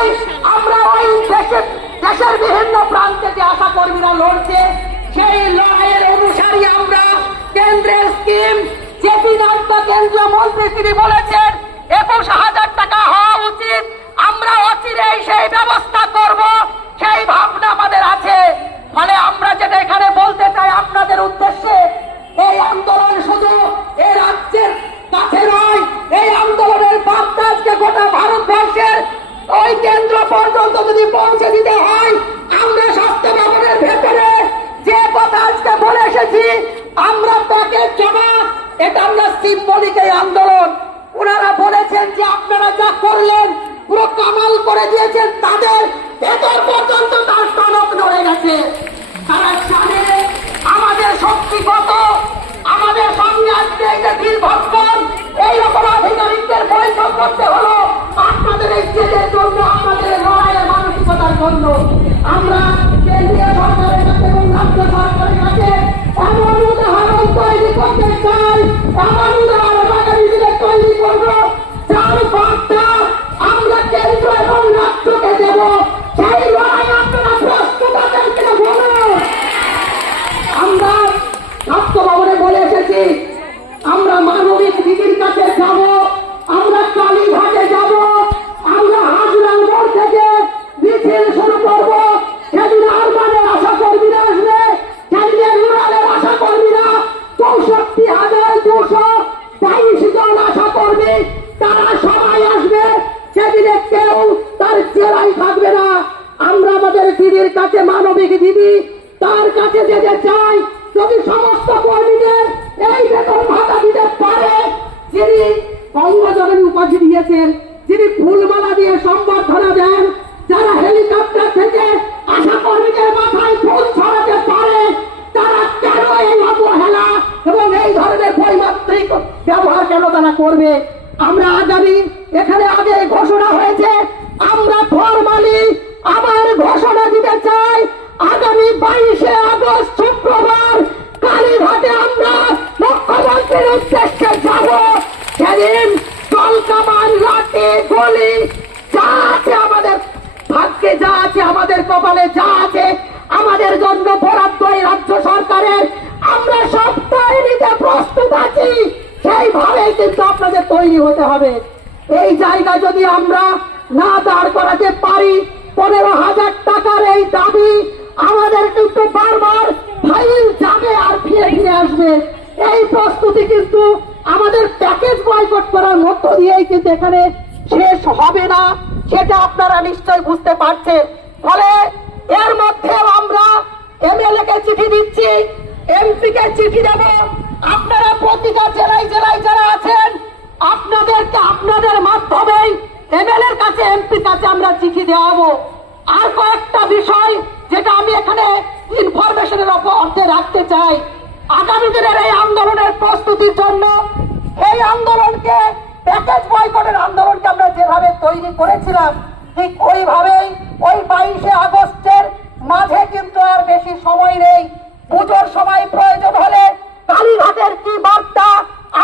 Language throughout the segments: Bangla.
লড়াই আমরা ওই দেশের বিভিন্ন প্রান্তে যে আশা কর্মীরা লড়ছে সেই লড়াইয়ের অনুসারী আমরা কেন্দ্রের স্কিম জেপি নাড্ডা কেন্দ্রীয় মন্ত্রী তিনি বলেছেন 21,000 টাকা হওয়া উচিত। আমরা অচিরেই সেই ব্যবস্থা করব, সেই ভাবনা আমাদের আছে। ফলে আমরা যেটা এখানে বলতে চাই আপনাদের উদ্দেশ্যে, এই আন্দোলন শুধু এই রাজ্যের কাছে নয়, এই আন্দোলনের বার্তা আজকে গোটা ভারতবর্ষের ওই কেন্দ্র পর্যন্ত যদি পৌঁছে দিতে হয়, আমরা স্বাস্থ্য ভবনের ভেতরে যে কথা আজকে বলে এসেছি, আমরা প্যাকেজ জমা, এটা আমরা সিম্বলিক এই আন্দোলন। ওনারা বলেছেন যে আপনারা যা করলেন পুরো কামাল করে দিয়েছেন, তাদের ভেতর পর্যন্ত তার টনক নড়ে গেছে। তারা জানে আমাদের শক্তি কত, আমাদের সঙ্গে আজকে এই যে দীর্ঘক্ষণ এইরকম আধিকারিকদের বৈঠক করতে হলো আপনাদের এই জেলের জন্য, আপনাদের লড়াইয়ের মানসিকতার জন্য। আমরা কেন্দ্রীয় সরকারের কাছে এবং রাজ্য সরকারের কাছে এমন উদাহরণ তৈরি করতে চাই, এমন উদাহরণ আগামী দিনে তৈরি করব, যার বার্তা আমরা কেন্দ্র এবং রাজ্যকে দেব। সেই লড়াই আপনারা প্রস্তুত আছেন কিনা বলুন। আমরা স্বাস্থ্য ভবনে বলে এসেছি, আমরা মানবিক দিদির কাছে যাব, আমরা কালীঘাটে যাব, আমরা হাজরার মোড় থেকে মিছিল শুরু করব। সেদিন আরবানের আশা কর্মীরা আসবে, সেদিনে রুরালের আশা কর্মীরা 64,222 জন আশা কর্মী, তারা সবাই আসবে। সেদিনে কেউ তার জেলায় থাকবে না। আমরা আমাদের দিদির কাছে, মানবিক দিদি, তার কাছে যেতে চাই। যদি সমস্ত কর্মীদের এই বেতন ভাতা দিতে পারে, যিনি বঙ্গজননী উপাধি দিয়েছেন, যিনি ফুলমালা দিয়ে সম্বর্ধনা দেন, যারা হেলিকপ্টার থেকে আশা কর্মীদের মাথায় ফুল ছড়াতে পারে, তারা কেন এই অবহেলা এবং এই ধরনের বৈমাত্রিক ব্যবহার কেন তারা করবে? আমরা আগামী, এখানে আগে ঘোষণা হয়েছে, আমরা ফরমালি আবার ঘোষণা দিতে চাই, আগামী 22শে আগস্ট শুক্রবার কালীঘাটে আমরা মুখ্যমন্ত্রীর উদ্দেশ্যে যাব। সেদিন জলকামান, লাঠি, গুলি যা আছে আমাদের ভাগ্যে, যা আছে আমাদের কপালে, যা আছে আমাদের জন্য বরাদ্দ এই রাজ্য সরকারের, আমরা সবটাই নিতে প্রস্তুত আছি। সেইভাবেই কিন্তু আপনাদের তৈরি হতে হবে। এই জায়গা যদি আমরা না দাঁড় করাতে পারি, 15,000 টাকার এই দাবি আমাদের কিন্তু বারবার ফাইল যাবে আর ফিরে ফিরে আসবে। এই প্রস্তুতি কিন্তু আমাদের প্যাকেজ বয়কট করার মধ্য দিয়েই কিন্তু এখানে শেষ হবে না, সেটা আপনারা নিশ্চয় বুঝতে পারছেন। ফলে এর মধ্যেও আমরা এমএলএ কে চিঠি দিচ্ছি, এমপি কে চিঠি দেব। আপনারা প্রতিটা জেলায় জেলায় যারা আছেন, আপনাদেরকে আপনাদের মাধ্যমেই এমএলএর কাছে, এমপির কাছে আমরা চিঠি দেওয়াবো। আর কয়েকটা বিষয় যেটা আমি এখানে ইনফরমেশনের অর্থে রাখতে চাই। আগামী দিনের এই আন্দোলনের প্রস্তুতির জন্য, এই আন্দোলনকে, প্যাকেজ বয়কটের আন্দোলনকে আমরা যেভাবে তৈরি করেছিলাম, ঠিক ওইভাবেই ওই 22শে আগস্টের মাঝে কিন্তু আর বেশি সময় নেই। পুজোর সময় প্রয়োজন হলে কালীঘাটের কি বার্তা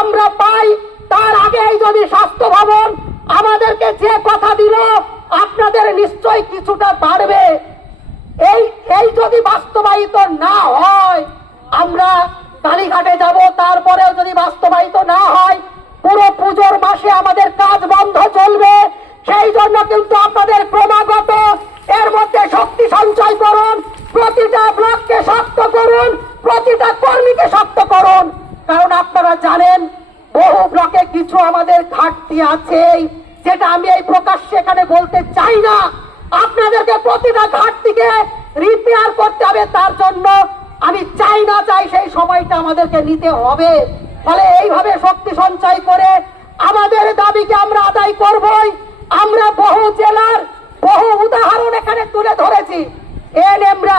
আমরা পাই, তার আগেই যদি স্বাস্থ্য ভবন আমাদেরকে যে কথা দিল, আপনাদের নিশ্চয় কিছুটা বাড়বে। এই যদি বাস্তবায়িত না হয়, আমরা কালীঘাটে যাব, তারপরেও যদি বাস্তবায়িত না হয়, পুরো পুজোর মাসে আমাদের কাজ বন্ধ চলবে। সেই জন্য কিন্তু আপনাদের ক্রমাগত এর মধ্যে শক্তি সঞ্চয় করুন, প্রতিটা ব্লককে শক্ত করুন, প্রতিটা কর্মীকে শক্ত করুন। কারণ আপনারা জানেন বহু ব্লকে কিছু আমাদের ঘাটতি আছে, যেটা আমি এই প্রকাশ্যে এখানে বলতে চাই না। আপনাদেরকে প্রতিটা ঘাটতিকে রিপেয়ার করতে হবে, তার জন্য আমি চাই না চাই সেই সময়টা আমাদেরকে নিতে হবে। ফলে এইভাবে শক্তি সঞ্চয় করে আমাদের দাবিকে আমরা আদায় করবই। আমরা বহু জেলার বহু উদাহরণ এখানে তুলে ধরেছি। এনএমরা